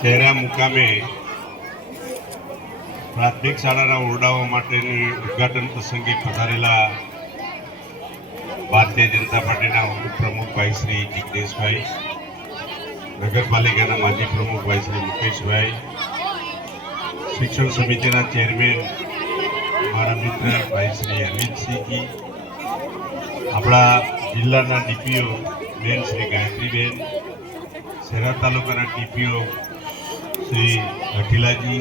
શહેરા મુકામે પ્રાથમિક શાળાના ઓરડાઓ માટેની ઉદ્ઘાટન પ્રસંગે પધારેલા ભારતીય જનતા પાર્ટીના ઉપપ્રમુખભાઈ શ્રી જિજ્ઞેશભાઈ નગરપાલિકાના માજી પ્રમુખભાઈ શ્રી મુકેશભાઈ, શિક્ષણ સમિતિના ચેરમેન મારા મિત્ર ભાઈ શ્રી અરવિંદસિંહજી, આપણા જિલ્લાના ડીપીઓ બેન શ્રી ગાયત્રીબેન, શહેરા તાલુકાના ટીપીઓ શ્રી ગઠીલાજી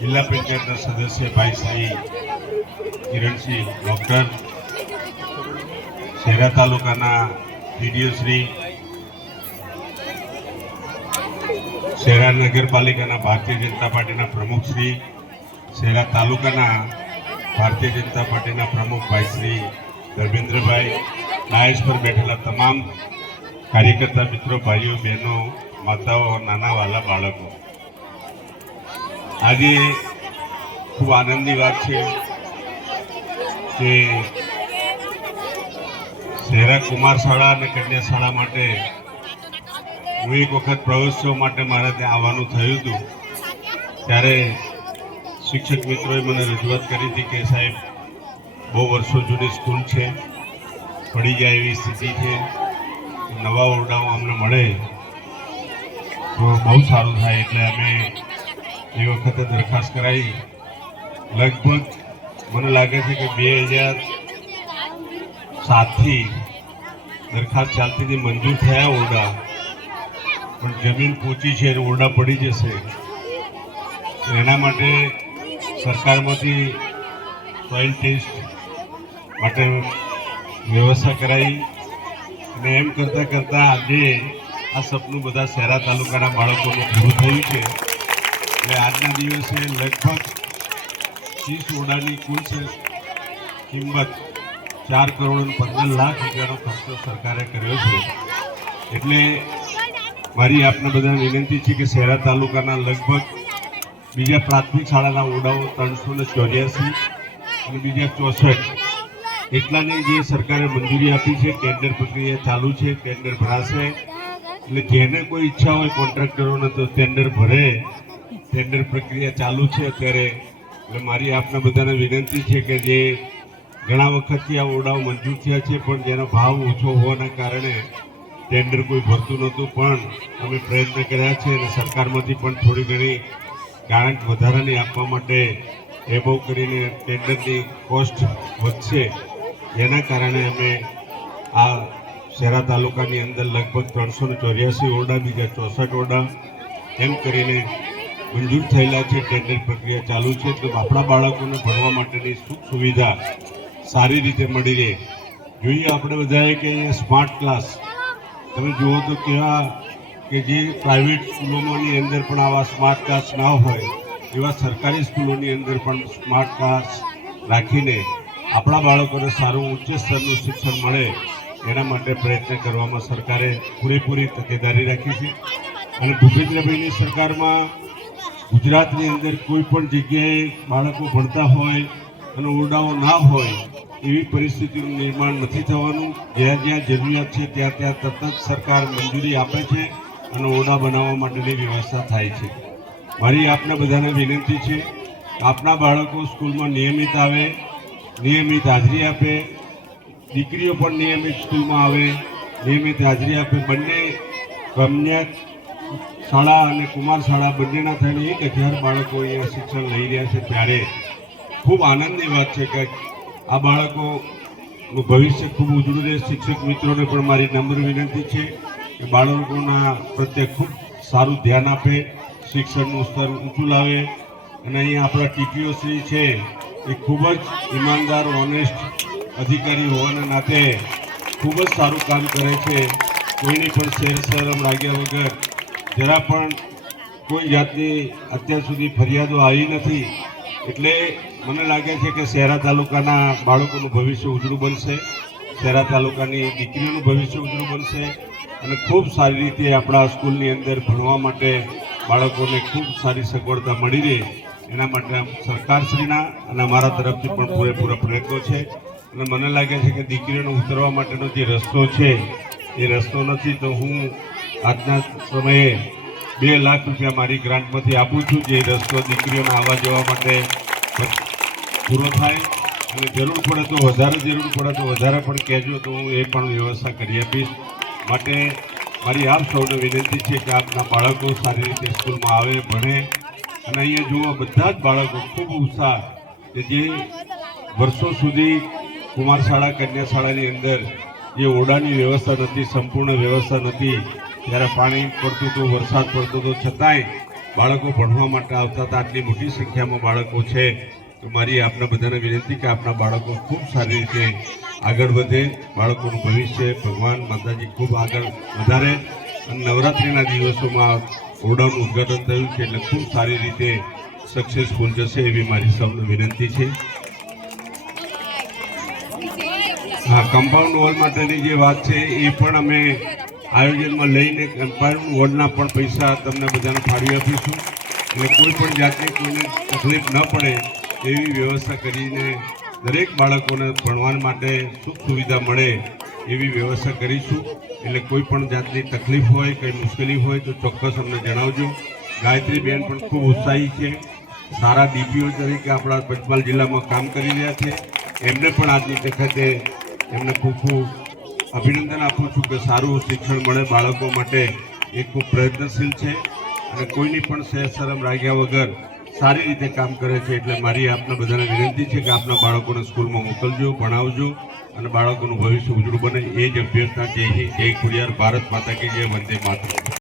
જિલ્લા પંચાયતના સદસ્ય ભાઈ શ્રી કિરણસિંહ, ડૉક્ટર શહેરા તાલુકાના પીડીઓ શ્રી, શહેરા નગરપાલિકાના ભારતીય જનતા પાર્ટીના પ્રમુખ શ્રી, શહેરા તાલુકાના ભારતીય જનતા પાર્ટીના પ્રમુખ ભાઈ શ્રી ધર્મેન્દ્રભાઈ ડાયસ પર બેઠેલા તમામ કાર્યકર્તા મિત્રો, ભાઈઓ, બહેનો માતાઓ, નાના વાલા બાળકો. આજે ખૂબ આનંદની વાત છે કે શહેરા કુમાર શાળા અને કન્યા શાળા માટે હું એક વખત પ્રવેશો માટે મારે ત્યાં આવવાનું થયું હતું. ત્યારે શિક્ષક મિત્રોએ મને રજૂઆત કરી હતી કે સાહેબ, બહુ વર્ષો જૂની સ્કૂલ છે, પડી જાય એવી સ્થિતિ છે, નવા ઓરડાઓ અમને મળે. બહુ સારું થાય એટલે અમે એ વખતે દરખાસ્ત કરાવી. લગભગ મને લાગે છે કે બે હજાર સાતથી દરખાસ્ત ચાલતી હતી, મંજૂર થયા ઓરડા. પણ જમીન પૂછી છે ઓરડા પડી જશે. એના માટે સરકારમાંથી સોઇલ ટેસ્ટ માટે વ્યવસ્થા કરાવી. અને એમ કરતાં કરતાં આજે આ સપનું બધા શહેરા તાલુકાના બાળકોનું પૂરું થયું છે. એટલે આજના દિવસે લગભગ ત્રીસ ઓડાની કુલ છે કિંમત ચાર કરોડ પંદર લાખ રૂપિયાનો ખર્ચો સરકારે કર્યો છે. એટલે મારી આપને બધાને વિનંતી છે કે શહેરા તાલુકાના લગભગ બીજા પ્રાથમિક શાળાના ઓરડાઓ ત્રણસો ને ચોર્યાસી અને બીજા ચોસઠ એટલાને જે સરકારે મંજૂરી આપી છે, ટેન્ડર પ્રક્રિયા ચાલુ છે, ટેન્ડર ભરાશે. એટલે જેને કોઈ ઈચ્છા હોય કોન્ટ્રાક્ટરોને તો ટેન્ડર ભરે. ટેન્ડર પ્રક્રિયા ચાલુ છે અત્યારે. એટલે મારી આપને બધાને વિનંતી છે કે જે ઘણા વખતથી આ ઓરડાઓ મંજૂર થયા છે, પણ જેનો ભાવ ઓછો હોવાના કારણે ટેન્ડર કોઈ ભરતું નહોતું, પણ અમે પ્રયત્ન કર્યા છે અને સરકારમાંથી પણ થોડી ઘણી ગાણક વધારાની આપવા માટે એબો કરીને ટેન્ડરની કોસ્ટ વધશે. જેના કારણે અમે આ શહેરા તાલુકાની અંદર લગભગ ત્રણસો ને ચોર્યાસી ઓરડા, બીજા ચોસઠ ઓરડા, એમ કરીને મંજૂર થયેલા છે. ટેન્ડર પ્રક્રિયા ચાલુ છે. તો આપણા બાળકોને ભણવા માટેની સુખ સુવિધા સારી રીતે મળી રહે. જોઈએ આપણે બધાએ કે અહીંયા સ્માર્ટ ક્લાસ. તમે જુઓ તો કેવા કે જે પ્રાઇવેટ સ્કૂલોની અંદર પણ આવા સ્માર્ટ ક્લાસ ના હોય, એવા સરકારી સ્કૂલોની અંદર પણ સ્માર્ટ ક્લાસ રાખીને આપણા બાળકોને સારું ઉચ્ચ સ્તરનું શિક્ષણ મળે. એના માટે પ્રયત્ન કરવામાં સરકારે પૂરેપૂરી તકેદારી રાખી છે. અને ભૂપેન્દ્રભાઈની સરકારમાં ગુજરાતની અંદર કોઈ પણ જગ્યાએ બાળકો ભણતા હોય અને ઓરડાઓ ના હોય, એવી પરિસ્થિતિનું નિર્માણ નથી થવાનું. જ્યાં જ્યાં જરૂરિયાત છે, ત્યાં ત્યાં તરત જ સરકાર મંજૂરી આપે છે અને ઓરડા બનાવવા માટેની વ્યવસ્થા થાય છે. મારી આપને બધાને વિનંતી છે, આપના બાળકો સ્કૂલમાં નિયમિત આવે, નિયમિત હાજરી આપે દીકરીઓ પણ નિયમિત સ્કૂલમાં આવે, નિયમિત હાજરી આપે. બંને કન્યા શાળા અને કુમાર શાળા બંનેના થઈને એક હજાર બાળકો અહીંયા શિક્ષણ લઈ રહ્યા છે ત્યારે ખૂબ આનંદની વાત છે કે આ બાળકોનું ભવિષ્ય ખૂબ ઉજળું રહે. શિક્ષક મિત્રોને પણ મારી નમ્ર વિનંતી છે કે બાળકોના પ્રત્યે ખૂબ સારું ધ્યાન આપે, શિક્ષણનું સ્તર ઊંચું લાવે. અને અહીંયા આપણા ટીપીઓ શ્રી છે એ ખૂબ જ ઈમાનદાર ઓનેસ્ટ અધિકારી હોવાના નાતે ખૂબ જ સારું કામ કરે છે. કોઈની પણ શેર શરમ લાગ્યા વગર જરા પણ કોઈ જાતની અત્યાર સુધી ફરિયાદો આવી નથી. એટલે મને લાગે છે કે શહેરા તાલુકાના બાળકોનું ભવિષ્ય ઉજળું બનશે. શહેરા તાલુકાની દીકરીઓનું ભવિષ્ય ઉજળું બનશે. અને ખૂબ સારી રીતે આપણા સ્કૂલની અંદર ભણવા માટે બાળકોને ખૂબ સારી સગવડતા મળી રહે. એના માટે સરકારશ્રીના અને અમારા તરફથી પણ પૂરેપૂરા પ્રયત્નો છે. અને મને લાગે છે કે દીકરીઓને ઉતરવા માટેનો જે રસ્તો છે, એ રસ્તો નથી તો હું આજના સમયે બે લાખ રૂપિયા મારી ગ્રાન્ટમાંથી આપું છું જે રસ્તો દીકરીઓને આવવા જવા માટે પૂરો થાય. અને જરૂર પડે તો વધારે, જરૂર પડે તો વધારે પણ કહેજો તો હું એ પણ વ્યવસ્થા કરી આપીશ. માટે મારી આપ સૌને વિનંતી છે કે આપના બાળકો સારી રીતે સ્કૂલમાં આવે, ભણે. અને અહીંયા જુઓ, બધા જ બાળકો ખૂબ ઉત્સાહ કે જે વર્ષો સુધી કુમાર શાળા કન્યા શાળાની અંદર જે ઓરડાની વ્યવસ્થા નથી, સંપૂર્ણ વ્યવસ્થા નથી ત્યારે પાણી પડતું હતું, વરસાદ પડતો હતો, છતાંય બાળકો ભણવા માટે આવતા હતા. આટલી મોટી સંખ્યામાં બાળકો છે. તો મારી આપના બધાને વિનંતી કે આપના બાળકો ખૂબ સારી રીતે આગળ વધે, બાળકોનું ભવિષ્ય, ભગવાન માતાજી ખૂબ આગળ વધારે. અને નવરાત્રિના દિવસોમાં ઓરડાનું ઉદ્ઘાટન થયું છે એટલે ખૂબ સારી રીતે સક્સેસફુલ જશે એવી મારી સૌને વિનંતી છે. હા કમ્પાઉન્ડ વોલ માટેની જે વાત છે, એ પણ અમે આયોજનમાં લઈને કમ્પાઉન્ડ વોલના પણ પૈસા તમને બધાને ફાળવી આપીશું. એટલે કોઈ પણ જાતની કોઈને તકલીફ ન પડે એવી વ્યવસ્થા કરીને દરેક બાળકોને ભણવા માટે સુખ સુવિધા મળે એવી વ્યવસ્થા કરીશું. એટલે કોઈ પણ જાતની તકલીફ હોય, કંઈ મુશ્કેલી હોય તો ચોક્કસ અમને જણાવજો. ગાયત્રીબેન પણ ખૂબ ઉત્સાહી છે. સારા ડીપીઓ તરીકે આપણા પંચમહાલ જિલ્લામાં કામ કરી રહ્યા છે. એમને પણ આજની વખતે એમને ખૂબ ખૂબ અભિનંદન આપું છું કે સારું શિક્ષણ મળે બાળકો માટે. એ ખૂબ પ્રયત્નશીલ છે અને કોઈની પણ સહેજ શરમ રાખ્યા વગર સારી રીતે કામ કરે છે એટલે મારી આપના બધાને વિનંતી છે કે આપના બાળકોને સ્કૂલમાં મોકલજો, ભણાવજો અને બાળકોનું ભવિષ્ય ઉજળું બને. એ જ અભ્યર્થના. જય હિન્દ. જય ખુડિયાર ભારત માતા કે જય. વંદે માતરમ.